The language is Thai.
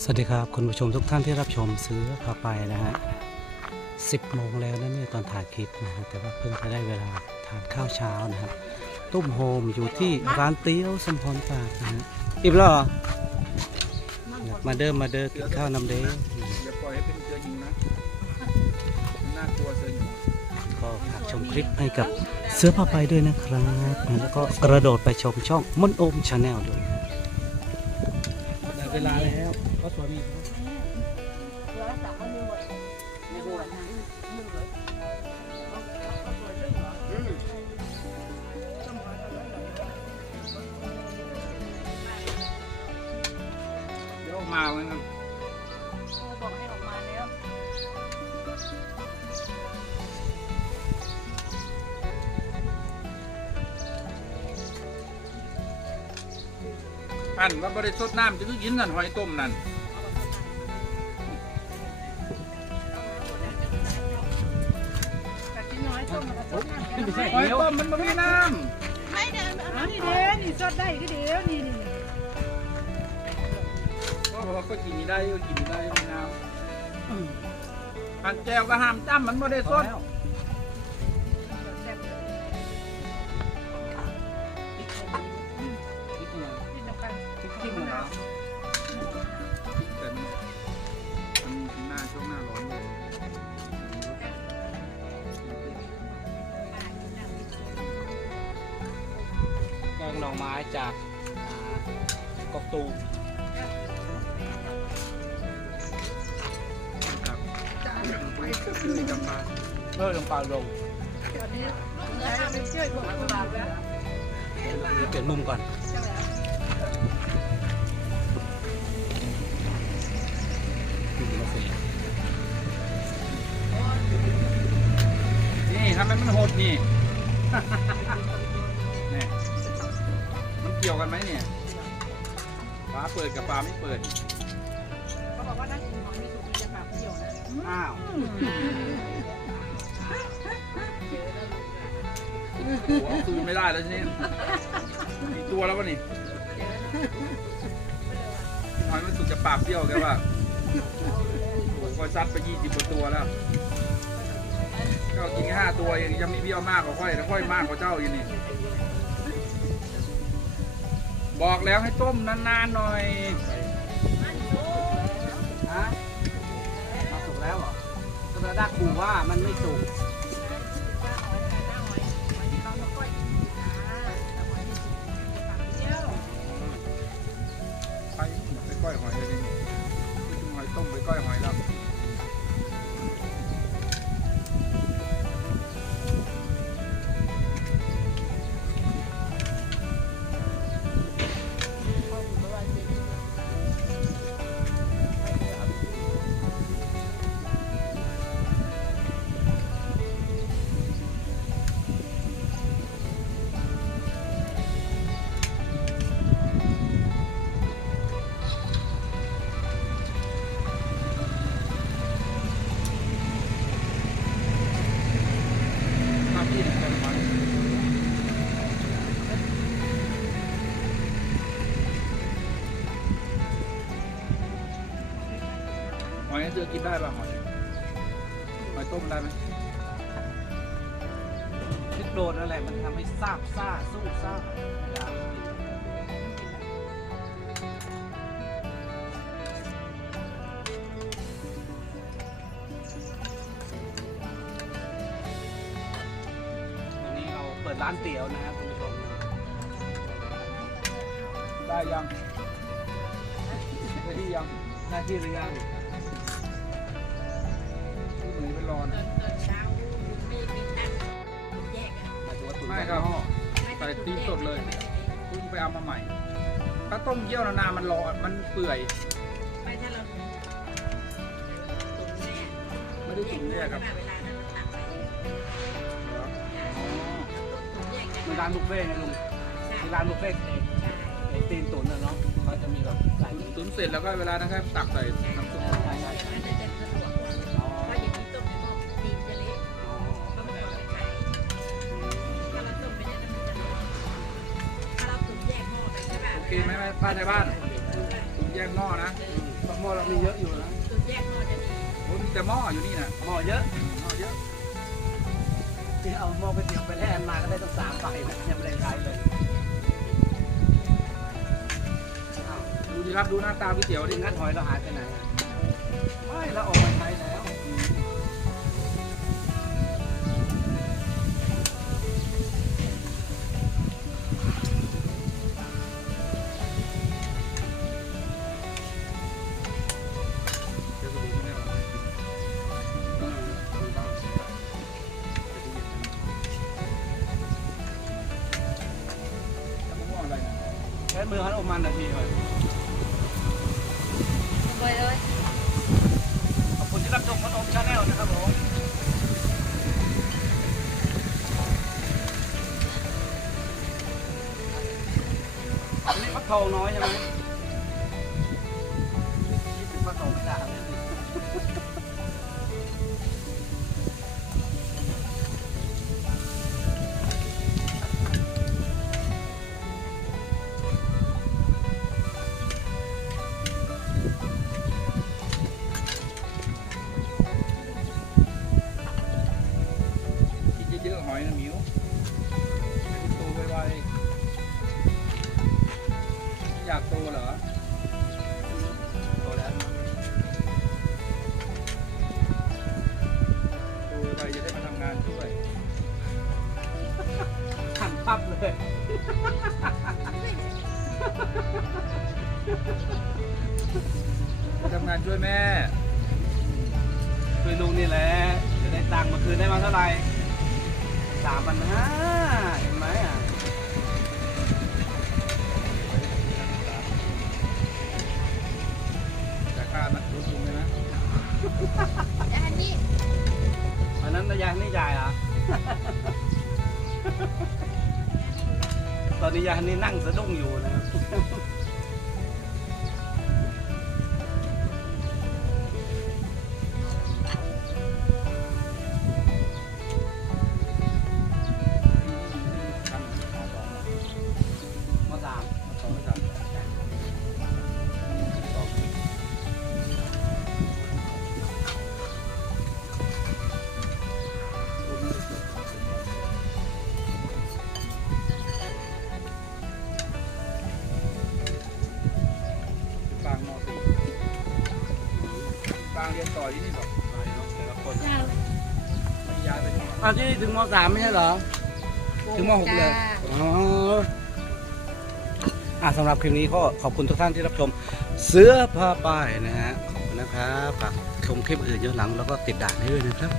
สวัสดีครับคุณผู้ชมทุกท่านที่รับชมซื้อพาไปนะฮะ10โมงแล้วนะเนี่ยตอนถ่ายคลิปนะฮะแต่ว่าเพิ่งจะได้เวลาทานข้าวเช้านะครับตุ้มโฮมอยู่ที่ร้านเตี๋ยวสมพรปากนะฮะอิ่มแล้วเหรอมาเดิมมาเดิมกินข้าวนำเด้ออย่าปล่อยให้เป็นเสือยิงนะน่ากลัวเสือยิงก็ฝากชมคลิปให้กับเสื้อผ้าไปด้วยนะครับแล้วก็กระโดดไปชมช่องมนโอมชาแนลด้วยนะได้เวลาแล้ว ก็สวัสดีครับเดี๋ยวออกมาไว้นบอกให้ออกมาแล้วอันว่าบริสุทธิ์น้ำจะคือกินนั่นหอยต้มนั่น หอยเดี๋ยต้มมันไม่มีน้ไม่เดินเอานี่เด้อนี่สดได้ก็เดี๋ยวนี่นี่ำก็บอกว่าก็กินได้ก็กินได้ไม่มีน้ำอันแจวก็ห้ามจ้ำมันไม่ได้สด หน่อไม้จากอ่ากตูมครับไปคือจำปาเพิ่มลงปลาลงเดี๋ยวนี้ลูกเสือเอาไปช่วยพวกกุหลาบแล้วเดี๋ยวเปลี่ยนมุมก่อนนี่ทำไมมันโหดนี่ เกี่ยวกันไหมเนี่ยฟ้าเปิดกับฟ้าไม่เปิด เขาบอกว่าถ้ากินหอยมีสุกีจะปากเปรี้ยวนะอ้าว หัวคืนไม่ได้แล้วนี่กี่ตัวแล้ววะนี่พี่หอยมันสุกจะปากเบี้ยวแกว่าโอ้ยคอยซัดไปยี่สิบกว่าตัวแล้วเจ้ากินแค่ห้าตัวยังยังไม่เบี้ยวมากกว่าค่อยแต่ค่อยมากกว่าเจ้าอยู่นี่ บอกแล้วให้ต้มนานๆหน่อยฮะมาสุกแล้วเหรอก็ระดักกูว่ามันไม่สุกก้อยหอยเปรี้ยวไปก้อยหอยเลยนี่ไปจุ่มหอยต้มไปก้อยหอยแล้ว อยเจอกินได้ป่ะหอยหอยต้มได้ไหมพริกโดนนั่นแหละมันทำให้ซาบซ่าสู้ซ่าอยากกินวันนี้เราเปิดร้านเตี๋ยวนะครับคุณผู้ชม ได้ยัง ได้ที่ยังหน้าที่เรียง หนูไปรอนะเช้ามีมีตั้งแยกอะหมายถึงว่าตุ๋นไม่ครับห่อใส่ตีนสดเลยเพิ่งไปเอามาใหม่ ถ้าต้มเยี่ยวนานๆมันรอมันเปื่อย ไม่ถ้าเราตุ๋นแม่ไม่ได้ตุ๋นเนี่ยครับเวลานั้นมันตักไปอ๋อตุ๋นแยกกันร้านบุฟเฟ่ต์ไงลุงที่ร้านบุฟเฟ่ต์ไอ้ไอตีนตุ๋นนะเนาะเขาจะมีแบบหลายตุ๋นเสร็จแล้วก็เวลานะครับตักใส่น้ำซุป ใช่ป่ะโอเคไหมป้าในบ้านตุ๋นแยกหม้อนะต้องหม้อเรามีเยอะอยู่นะจุดแยกหม้อจะดีโอ้มีแต่หม้ออยู่นี่นะหม้อเยอะหม้อเยอะที่เอาหม้อไปเตรียมไปแล่มาก็ได้ตั้งสามใบนะยังไม่ได้ใช้เลยอ้าวดูดิครับดูหน้าตาก๋วยเตี๋ยวดิดิงัดหอยเราหายไปไหนอะไม่เราออกมาใช้ ใช้มือเขาอมันนาทีเลยไปเลยขอบคุณที่รับชมขนมชาแนลนะครับผม อันนี้ฟักทองน้อยใช่ไหม นเยอะๆหอยนะหมิวโตไวๆอยากโตเหรอโตแล้วโตไวๆจะได้มาทำงานช่วยหันพับเลยมาทำงานช่วยแม่คุยลุงนี่แหละจะได้ตังค์เมื่อคืนได้มาเท่าไหร่ สามพันห้าเห็นไหมอะจากค่านักรถลุงเลยนะแต่อันนี้อันนั้นนายายนี่จ่ายเหรอ ตอนนี้ยายนี่นั่งสะดุ้งอยู่นะท อาที่นี่ถึงมสามไม่ใช่เหรอ ถึงมหกเลย อ๋ออะสำหรับคลิปนี้ก็ขอบคุณทุกท่านที่รับชม เสื้อผ้าป้ายนะฮะ ขอบคุณนะครับ ฝากชมคลิปอื่นย้อนหลังแล้วก็ติดด่านให้ด้วยนะครับ